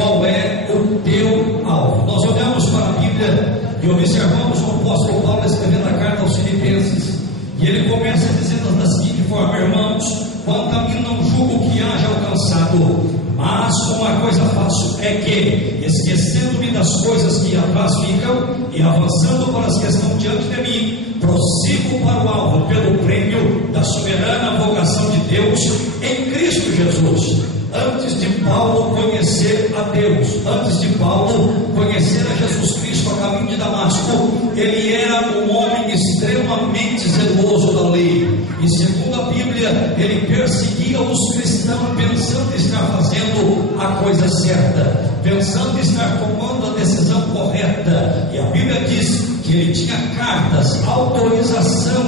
Qual é o teu alvo? Nós olhamos para a Bíblia e observamos o apóstolo Paulo escrevendo a carta aos Filipenses, e ele começa dizendo da seguinte forma: irmãos, quanto a mim não julgo que haja alcançado, mas uma coisa faço, é que, esquecendo-me das coisas que atrás ficam e avançando para as que estão diante de mim, prossigo para o alvo, pelo prêmio da soberana vocação de Deus em Cristo Jesus. Antes de Paulo conhecer a Deus, antes de Paulo conhecer a Jesus Cristo a caminho de Damasco, ele era um homem extremamente zeloso da lei, e segundo a Bíblia, ele perseguia os cristãos pensando estar fazendo a coisa certa, pensando estar tomando a decisão correta. E a Bíblia diz que ele tinha cartas, autorização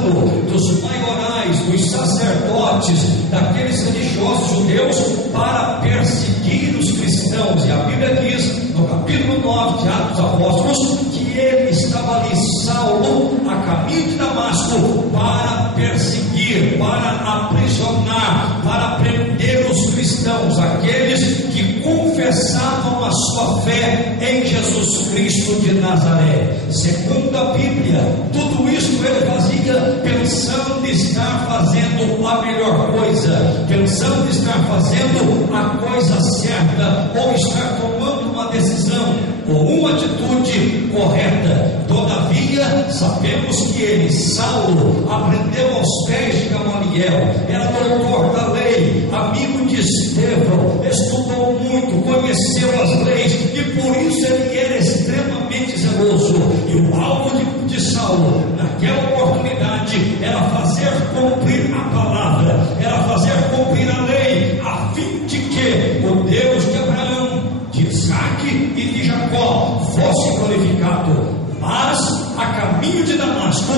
dos maiorais, dos sacerdotes, daqueles religiosos judeus, para perseguir os cristãos. E a Bíblia diz, no capítulo 9 de Atos dos Apóstolos, que ele estava ali, Saulo, a caminho de Damasco, para perseguir, para aprisionar, para prender os cristãos, aqueles que confessavam a sua fé em Jesus Cristo de Nazaré. Segundo a Bíblia, tudo isso ele fazia pensando estar fazendo a melhor coisa, pensando estar fazendo a coisa certa, ou estar tomando uma decisão ou uma atitude correta. Todavia, sabemos que ele, Saulo, aprendeu aos pés de Gamaliel, era doutor da lei, amigo de Estevão, estudou muito, conheceu as leis, e por isso ele era extremamente zeloso. E o alvo de Saulo, naquela oportunidade, era fazer cumprir a palavra, era fazer cumprir a lei, a fim de que o Deus de Abraão, de Isaac e de Jacó fosse glorificado. Mas a caminho de Damasco,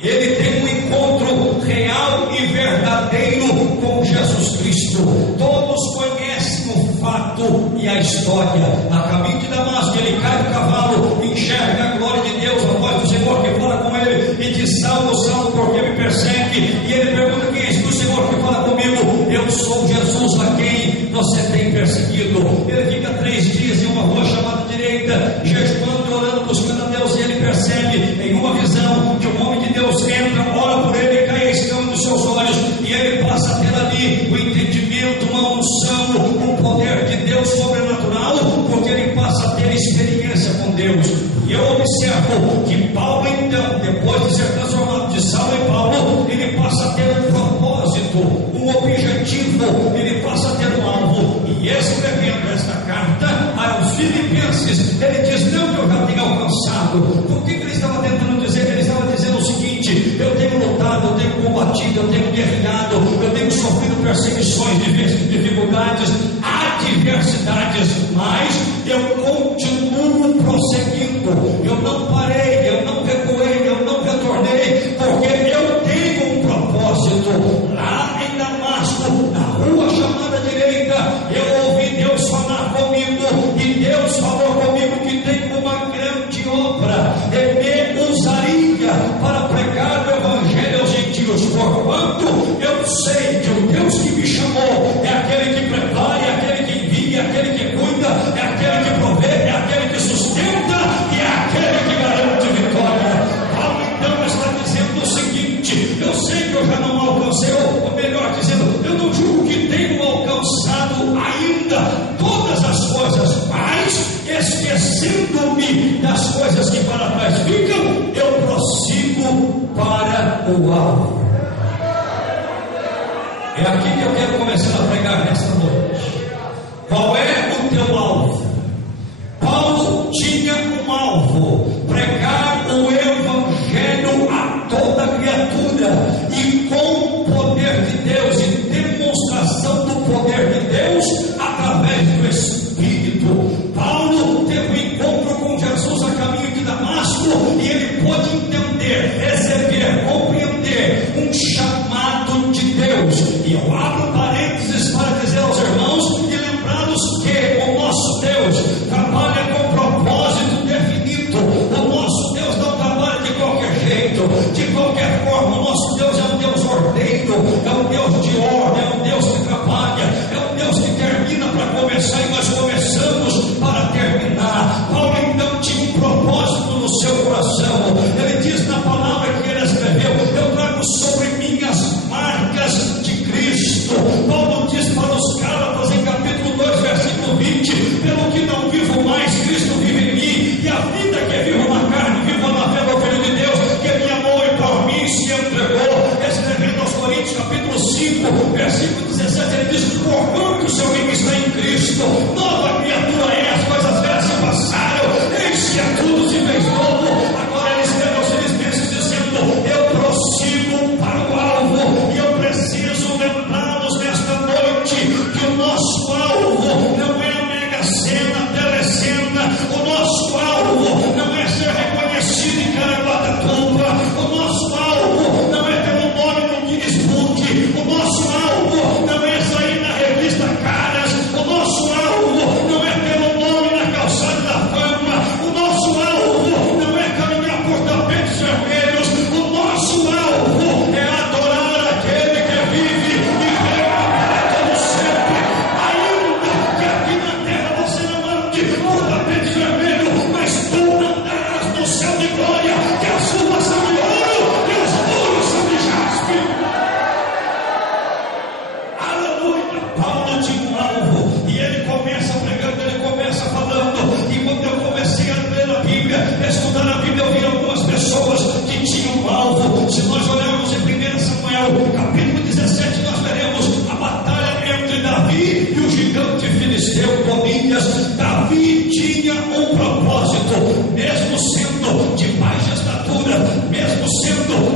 ele tem um encontro real e verdadeiro com Jesus Cristo. Todos conhecem o fato e a história. A caminho de Damasco, ele cai do cavalo, enxerga a glória de Deus, a voz do Senhor que fala com ele, e diz: Saulo, Saulo, por que me persegue? E ele pergunta: quem és tu, Senhor, que fala comigo? Eu sou Jesus, a quem você tem perseguido. Ele fica 3 dias em uma rua chamada Direita, jejuando e orando, buscando a Deus, e ele percebe em uma visão que um homem de Deus entra, ora por ele, cai a escama dos seus olhos, e ele passa a ter ali o entendimento, uma unção, um poder de Deus sobrenatural, porque ele passa a ter experiência com Deus. E eu observo que Paulo, então, depois de ser transformado de Saulo em Paulo, ele passa a ter um propósito, um objetivo, ele passa a ter um alvo. E escrevendo esta carta aos Filipenses, ele diz: não que eu já tenha alcançado. Por que ele estava tentando dizer? Ele estava dizendo o seguinte: eu tenho lutado, eu tenho combatido, eu tenho guerreado, eu tenho sofrido perseguições, dificuldades, adversidades, mas eu continuo prosseguindo. Eu não parei, eu não recuei, eu não retornei, porque eu tenho um propósito. Lá em Damasco, na rua chamada Direita, eu ouvi Deus falar comigo, e Deus falou comigo que tem uma grande obra. Ele me usaria para pregar o Evangelho aos gentios, porquanto eu sei que o Deus que me chamou é aquele que prepara, é aquele que envia, é aquele que cuida, é aquele que provê, é aquele que sustenta e é aquele que garante vitória. Paulo então está dizendo o seguinte: eu sei que eu já não alcancei, ou melhor dizendo, eu não julgo que tenho alcançado ainda todas as coisas, mas esquecendo-me das coisas que para trás ficam, eu prossigo para o alvo. É aqui que eu quero começar a pregar nesta noite. Qual é o teu alvo? Paulo tinha um alvo: pregar o Evangelho a toda criatura, e com o poder de Deus, e demonstração do poder de Deus através do Espírito. Paulo teve um encontro com Jesus a caminho de Damasco, e ele pôde entender, receber, compreender um chamado de Deus. E eu abro parênteses para dizer aos irmãos Cristo, nova criatura é, as coisas velhas se passaram, eis que tudo se fez novo. Agora ele escreve aos Filipenses dizendo: eu prossigo para o alvo, e eu preciso lembrá-los nesta noite que o nosso alvo não é a mega cena, a telecena, o nosso alvo não é ser reconhecido em Caraguatatuba, o nosso alvo não é ter um nome no Guinness Book, o nosso alvo não é sair na revista Caras, o nosso alvo não é ter um nome na calçada da fama, o nosso alvo não é caminhar por tapetes vermelhos, o nosso alvo é adorar aquele que vive e reina para todo sempre, ainda que aqui na terra você não ande por tapetes vermelhos, mas tu andarás no céu de glória, que as ruas são de ouro e os muros são de jaspe. Aleluia! Paulo tinha um alvo, e ele começa pregando, ele começa falando, e quando eu comecei a ler a Bíblia, a estudar a Bíblia, eu vi algumas pessoas que tinham um alvo. Se nós olharmos em 1 Samuel, capítulo 17, nós veremos a batalha entre Davi e o gigante filisteu Golias. Davi tinha um propósito, mesmo sendo de baixa estatura, mesmo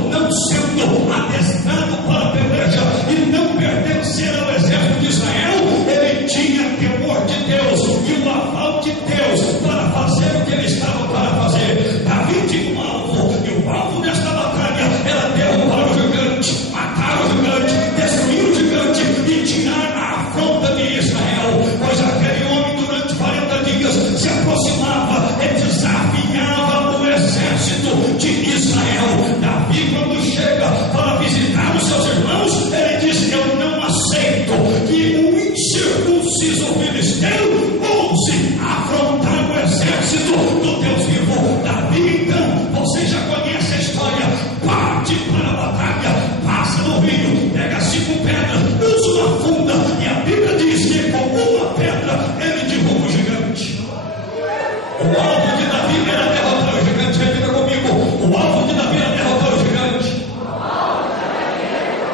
não sendo adestrado para a peleja e não pertencer ao exército de Israel, ele tinha temor de Deus e o aval de Deus para fazer o que ele estava para fazer. Davi tinha um alvo, e o alvo desta batalha era derrubar o gigante, matar o gigante, destruir o gigante e tirar a afronta de Israel, pois aquele homem durante 40 dias se aproximava e desafiava o exército de Israel. Davi, quando chega para visitar os seus irmãos, ele diz: eu não aceito que um incircunciso filisteu ouse afrontar o exército do Deus vivo. Davi, então, você já conhece a história, parte para a batalha, passa no rio, pega 5 pedras, usa uma funda, e a Bíblia diz que com uma pedra ele derruba o gigante. O alvo de Davi era derrotar o gigante. Repita comigo: o alvo de Davi era derrotar o gigante.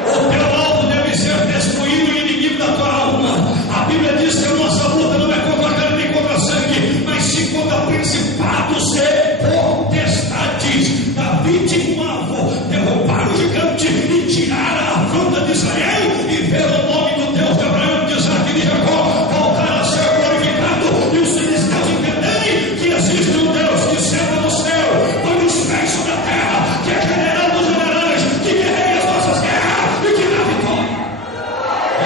O teu alvo deve ser destruir o inimigo da tua alma. A Bíblia diz que a nossa luta não é contra a carne nem contra a sangue, mas sim contra principados e potestades. Davi tinha um alvo: derrubar o gigante e tirar a afronta de Israel, e ver o nome do Deus de Abraão, de Isaac e de Jacó voltar a ser glorificado, e os filisteus entenderem que existe um Deus que senta no céu, põe os pés sobre a terra, que é general dos generais, que guerreia as nossas guerras e que dá vitória.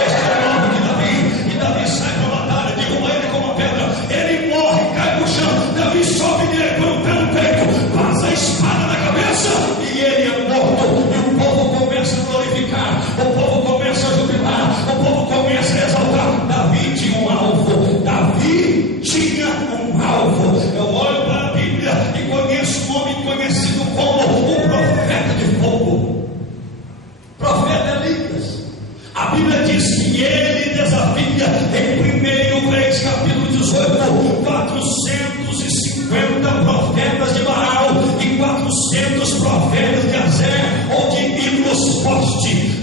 Este é o alvo de Davi, e Davi sai para a batalha, derruba ele com uma pedra, ele morre, cai no chão. Davi sobe dele, põe o pé no peito, passa a espada na cabeça, e ele é morto. E o povo começa a glorificar, o povo começa a jubilar, o povo começa a exaltar. Davi tinha um alvo, Davi tinha um alvo. Eu olho para a Bíblia e conheço um homem conhecido como o profeta de fogo, profeta Elias. A Bíblia diz que ele desafia em 1 Reis capítulo 18 450 profetas de Baal e 400 profetas de Azer ou de ídolos poste.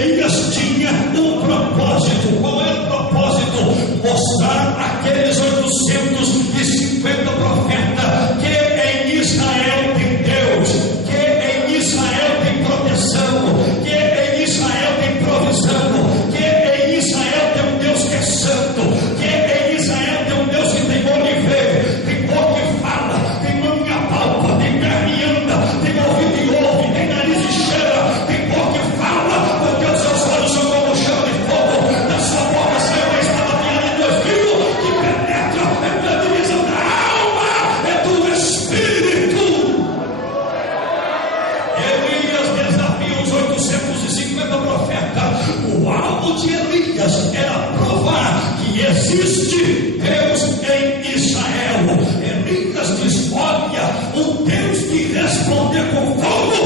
Elias tinha um propósito. Qual é o propósito? Mostrar aqueles 850 profetas que em Israel tem Deus, que em Israel tem proteção, que em Israel tem provisão, que em Israel tem um Deus que é santo, que em Israel tem um Deus que tem olho e vê, tem boca que fala, tem mão que apalpa, tem perna e anda, tem ouvido e ouve, tem nariz e cheira, tem boca que fala, porque os seus olhos são como chama de fogo, da sua boca sai uma espada afiada de 2 fios, que penetra entre a divisão da alma e do espírito. Elias desafia os 850 profetas. O alvo de Elias era provar que existe Deus em Israel. Elias diz: olha, um Deus que responder com fogo